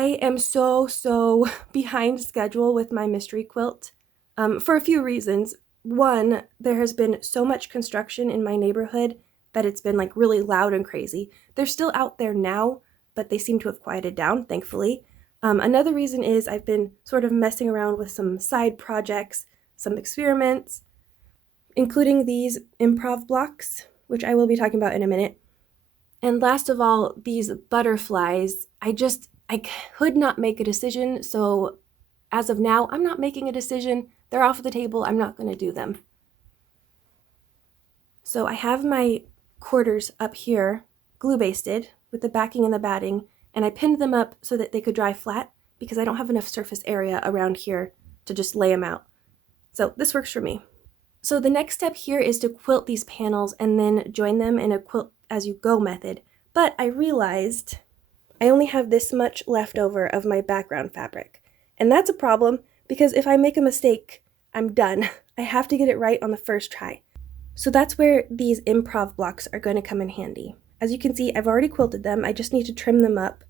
I am so behind schedule with my mystery quilt for a few reasons. One, there has been so much construction in my neighborhood that it's been like really loud and crazy. They're still out there now, but they seem to have quieted down, thankfully. Another reason is I've been sort of messing around with some side projects, some experiments, including these improv blocks, which I will be talking about in a minute. And last of all, these butterflies, I could not make a decision, so as of now, I'm not making a decision. They're off the table. I'm not going to do them. So I have my quarters up here, glue basted, with the backing and the batting, and I pinned them up so that they could dry flat because I don't have enough surface area around here to just lay them out. So this works for me. So the next step here is to quilt these panels and then join them in a quilt as you go method. But I realized I only have this much left over of my background fabric. And that's a problem because if I make a mistake, I'm done. I have to get it right on the first try. So that's where these improv blocks are going to come in handy. As you can see, I've already quilted them. I just need to trim them up.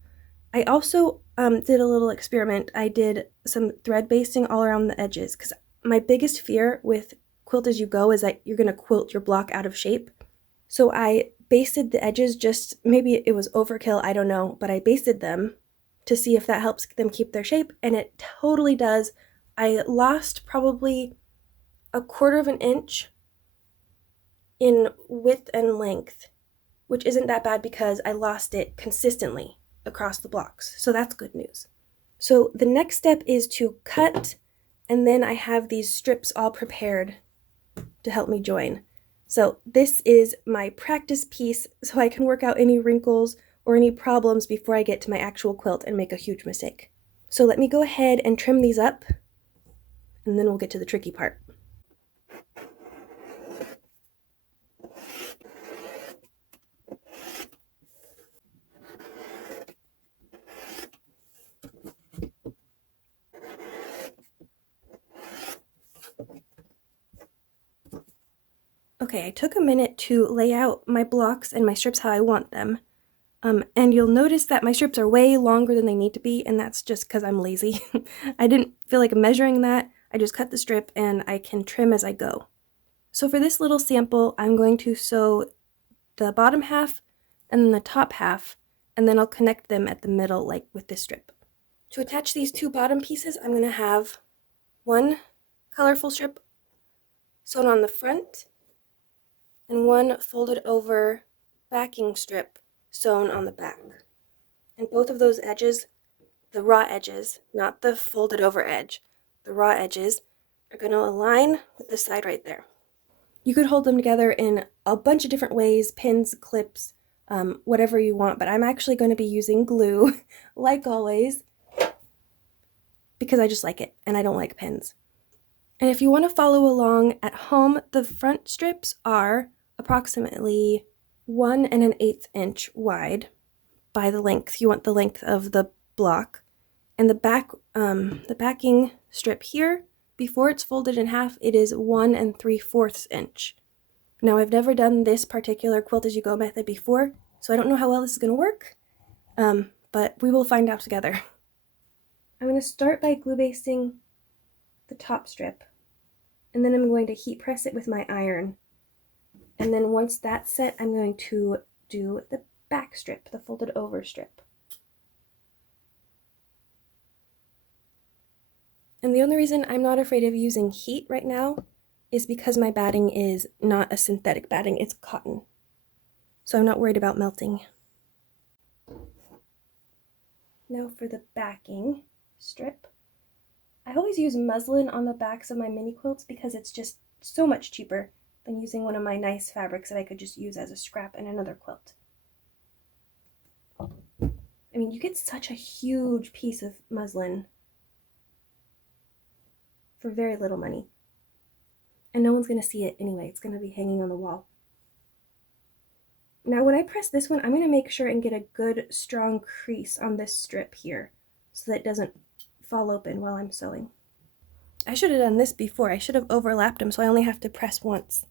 I also did a little experiment. I did some thread basting all around the edges because my biggest fear with quilt as you go is that you're going to quilt your block out of shape. So I basted the edges, just maybe it was overkill, I don't know, but I basted them to see if that helps them keep their shape, and it totally does. I lost probably 1/4 of an inch in width and length, which isn't that bad because I lost it consistently across the blocks, so that's good news. So the next step is to cut, and then I have these strips all prepared to help me join. So this is my practice piece so I can work out any wrinkles or any problems before I get to my actual quilt and make a huge mistake. So let me go ahead and trim these up, and then we'll get to the tricky part. Okay, I took a minute to lay out my blocks and my strips how I want them. And you'll notice that my strips are way longer than they need to be, and that's just because I'm lazy. I didn't feel like measuring that. I just cut the strip and I can trim as I go. So for this little sample, I'm going to sew the bottom half and then the top half, and then I'll connect them at the middle like with this strip. To attach these two bottom pieces, I'm going to have one colorful strip sewn on the front and one folded over backing strip sewn on the back. And both of those edges, the raw edges, not the folded over edge, the raw edges are going to align with the side right there. You could hold them together in a bunch of different ways, pins, clips, whatever you want, but I'm actually going to be using glue, like always, because I just like it and I don't like pins. And if you want to follow along at home, the front strips are approximately 1 1/8 inch wide by the length. You want the length of the block. And the backing strip here, before it's folded in half, it is 1 3/4 inch. Now I've never done this particular quilt as you go method before, so I don't know how well this is going to work, but we will find out together. I'm going to start by glue basting the top strip, and then I'm going to heat press it with my iron. And then once that's set, I'm going to do the back strip, the folded over strip. And the only reason I'm not afraid of using heat right now is because my batting is not a synthetic batting, it's cotton. So I'm not worried about melting. Now for the backing strip. I always use muslin on the backs of my mini quilts because it's just so much cheaper than using one of my nice fabrics that I could just use as a scrap in another quilt. I mean, you get such a huge piece of muslin for very little money. And no one's going to see it anyway. It's going to be hanging on the wall. Now when I press this one, I'm going to make sure and get a good strong crease on this strip here so that it doesn't fall open while I'm sewing. I should have done this before. I should have overlapped them so I only have to press once.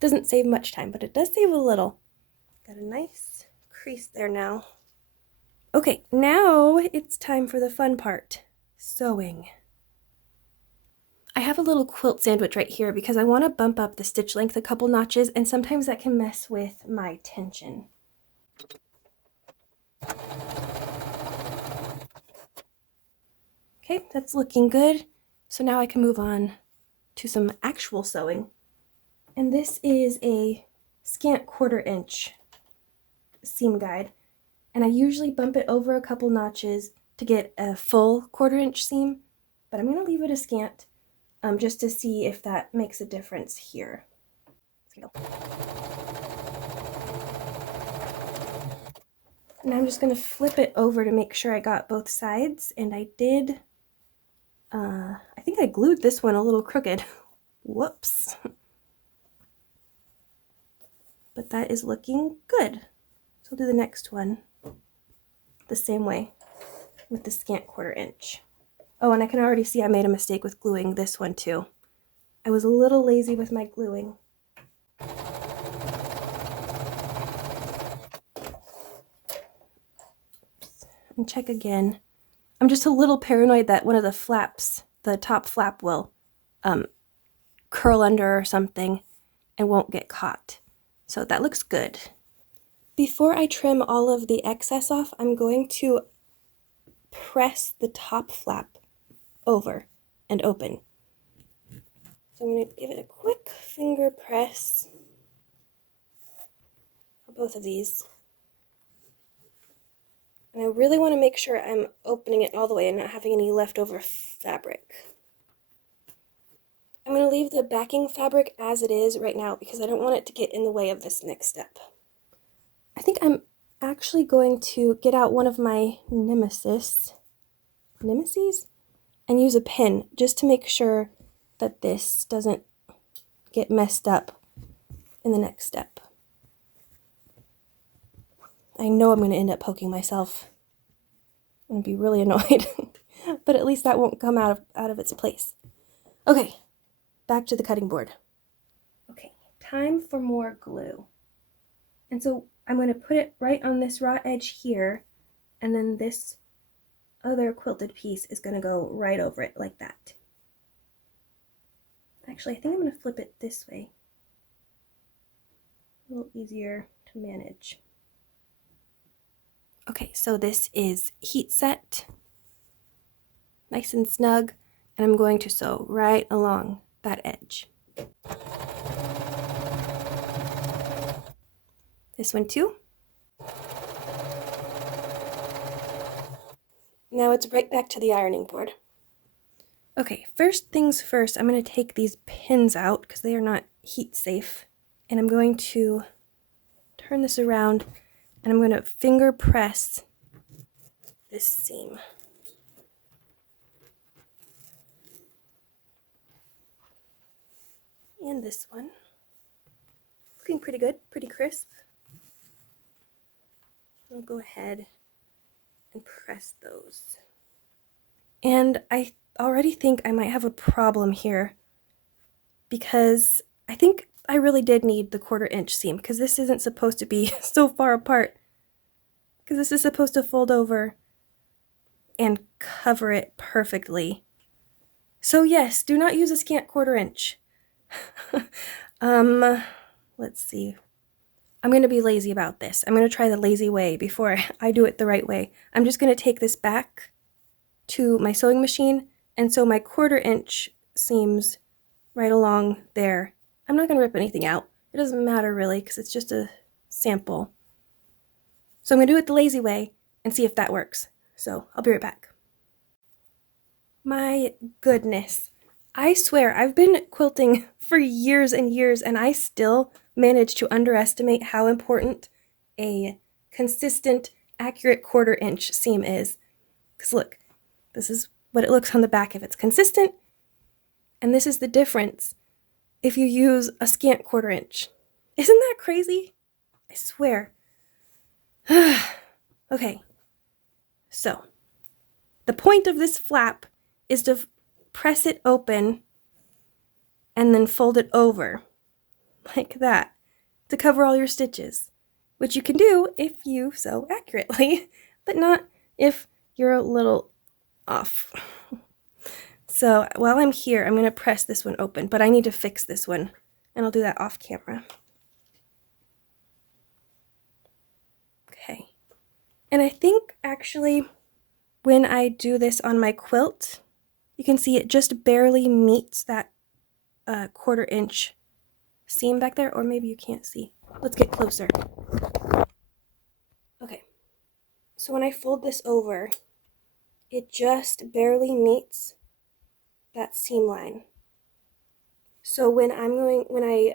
Doesn't save much time, but it does save a little. Got a nice crease there now. Okay, now it's time for the fun part, sewing. I have a little quilt sandwich right here because I want to bump up the stitch length a couple notches, and sometimes that can mess with my tension. Okay, that's looking good. So now I can move on to some actual sewing. And this is a scant 1/4 inch seam guide. And I usually bump it over a couple notches to get a full 1/4 inch seam, but I'm going to leave it a scant just to see if that makes a difference here. And I'm just going to flip it over to make sure I got both sides, and I did, I think I glued this one a little crooked. Whoops. But that is looking good. So I'll do the next one the same way with the scant 1/4 inch. Oh, and I can already see I made a mistake with gluing this one too. I was a little lazy with my gluing. And check again. I'm just a little paranoid that one of the flaps, the top flap, will curl under or something and won't get caught. So that looks good. Before I trim all of the excess off, I'm going to press the top flap over and open. So I'm going to give it a quick finger press for both of these. And I really want to make sure I'm opening it all the way and not having any leftover fabric. I'm going to leave the backing fabric as it is right now because I don't want it to get in the way of this next step. I think I'm actually going to get out one of my nemesis and use a pin just to make sure that this doesn't get messed up in the next step. I know I'm going to end up poking myself. I'm going to be really annoyed, but at least that won't come out of its place. Okay, back to the cutting board. Okay, time for more glue. And so I'm going to put it right on this raw edge here, and then this other quilted piece is going to go right over it like that. Actually, I think I'm going to flip it this way. A little easier to manage. Okay, so this is heat set, nice and snug, and I'm going to sew right along that edge. This one too. Now it's right back to the ironing board. Okay, first things first, I'm going to take these pins out because they are not heat safe, and I'm going to turn this around and I'm going to finger press this seam. And this one. Looking pretty good, pretty crisp. I'll go ahead and press those. And I already think I might have a problem here because I think I really did need the 1/4 inch seam because this isn't supposed to be so far apart, because this is supposed to fold over and cover it perfectly. So yes, do not use a scant 1/4 inch. Let's see. I'm going to be lazy about this. I'm going to try the lazy way before I do it the right way. I'm just going to take this back to my sewing machine and sew my 1/4 inch seams right along there. I'm not going to rip anything out. It doesn't matter really because it's just a sample. So I'm going to do it the lazy way and see if that works. So I'll be right back. My goodness. I swear I've been quilting for years and years and I still manage to underestimate how important a consistent, accurate 1/4 inch seam is. Because look, this is what it looks on the back if it's consistent, and this is the difference if you use a scant 1/4 inch. Isn't that crazy? I swear. Okay, so the point of this flap is to press it open and then fold it over like that to cover all your stitches, which you can do if you sew accurately. but not if you're a little off. So while I'm here, I'm going to press this one open, but I need to fix this one, and I'll do that off camera. Okay. And I think actually when I do this on my quilt, you can see it just barely meets that 1/4 inch seam back there, or maybe you can't see. Let's get closer. Okay. So when I fold this over, it just barely meets that seam line. So when I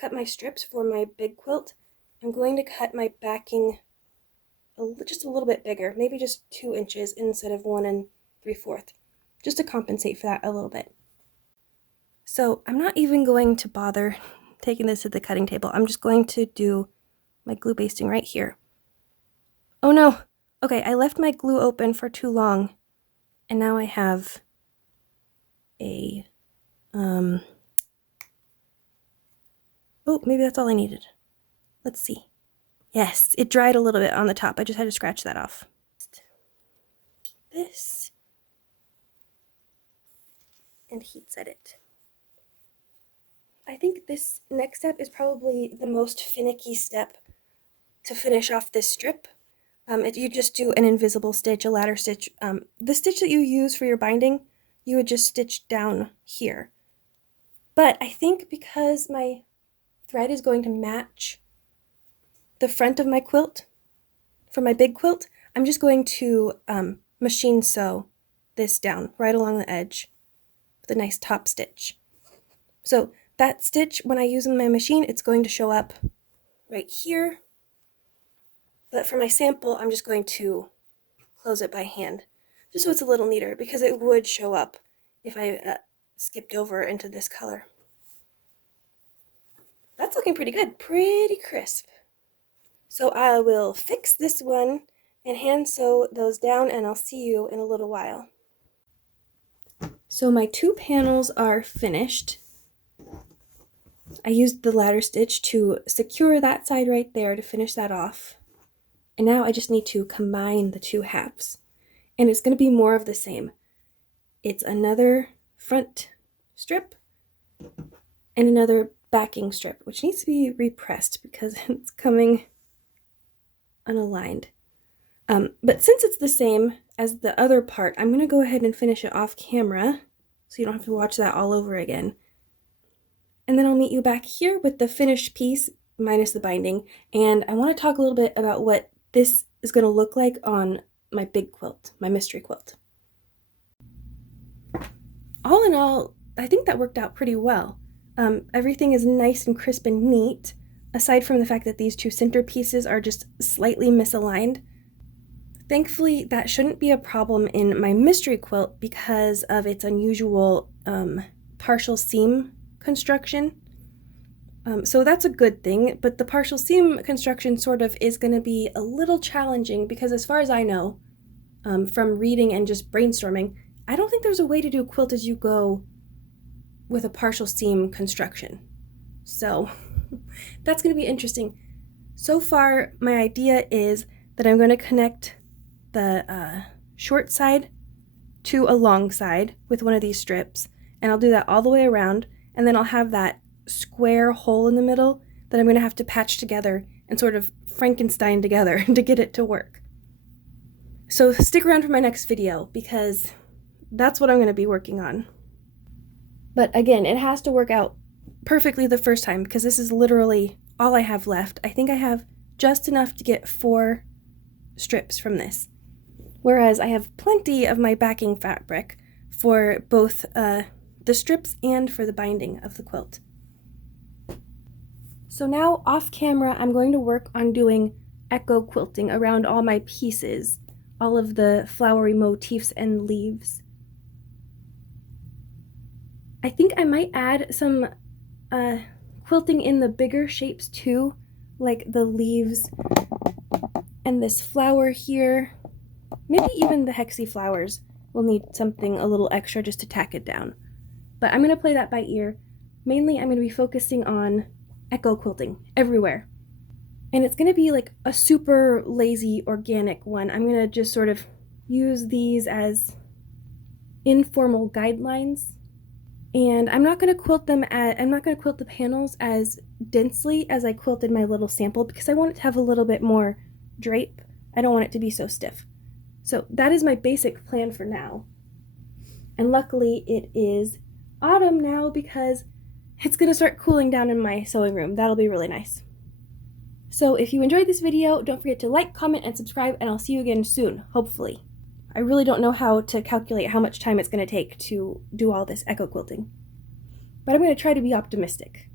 cut my strips for my big quilt, I'm going to cut my backing just a little bit bigger, maybe just 2 inches instead of 1 3/4, just to compensate for that a little bit. So I'm not even going to bother taking this to the cutting table. I'm just going to do my glue basting right here. Oh no! Okay, I left my glue open for too long, and now I have a, oh, maybe that's all I needed. Let's see. Yes, it dried a little bit on the top. I just had to scratch that off. This. And heat set it. I think this next step is probably the most finicky step to finish off this strip. If you just do an invisible stitch, a ladder stitch, the stitch that you use for your binding, you would just stitch down here. But I think because my thread is going to match the front of my quilt, for my big quilt, I'm just going to machine sew this down right along the edge with a nice top stitch. So that stitch, when I use in my machine, it's going to show up right here. But for my sample, I'm just going to close it by hand, just so it's a little neater, because it would show up if I skipped over into this color. That's looking pretty good, pretty crisp. So I will fix this one and hand sew those down, and I'll see you in a little while. So my 2 panels are finished. I used the ladder stitch to secure that side right there to finish that off. And now I just need to combine the 2 halves. And it's going to be more of the same. It's another front strip and another backing strip, which needs to be repressed because it's coming unaligned. But since it's the same as the other part, I'm going to go ahead and finish it off camera so you don't have to watch that all over again. And then I'll meet you back here with the finished piece minus the binding. And I want to talk a little bit about what this is going to look like on my big quilt, my mystery quilt. All in all, I think that worked out pretty well. Everything is nice and crisp and neat, aside from the fact that these 2 center pieces are just slightly misaligned. Thankfully, that shouldn't be a problem in my mystery quilt because of its unusual partial seam construction. So that's a good thing, but the partial seam construction sort of is going to be a little challenging because as far as I know, from reading and just brainstorming, I don't think there's a way to do quilt as you go with a partial seam construction. So that's going to be interesting. So far, my idea is that I'm going to connect the short side to a long side with one of these strips, and I'll do that all the way around, and then I'll have that square hole in the middle that I'm going to have to patch together and sort of Frankenstein together to get it to work. So stick around for my next video because that's what I'm going to be working on. But again, it has to work out perfectly the first time because this is literally all I have left. I think I have just enough to get 4 strips from this, whereas I have plenty of my backing fabric for both the strips and for the binding of the quilt. So now off camera, I'm going to work on doing echo quilting around all my pieces, all of the flowery motifs and leaves. I think I might add some quilting in the bigger shapes too, like the leaves and this flower here. Maybe even the hexy flowers will need something a little extra just to tack it down. But I'm going to play that by ear. Mainly I'm going to be focusing on echo quilting everywhere. And it's going to be like a super lazy organic one. I'm going to just sort of use these as informal guidelines. And I'm not going to quilt the panels as densely as I quilted my little sample because I want it to have a little bit more drape. I don't want it to be so stiff. So that is my basic plan for now. And luckily it is autumn now because it's going to start cooling down in my sewing room. That'll be really nice. So if you enjoyed this video, don't forget to like, comment, and subscribe, and I'll see you again soon, hopefully. I really don't know how to calculate how much time it's going to take to do all this echo quilting, but I'm going to try to be optimistic.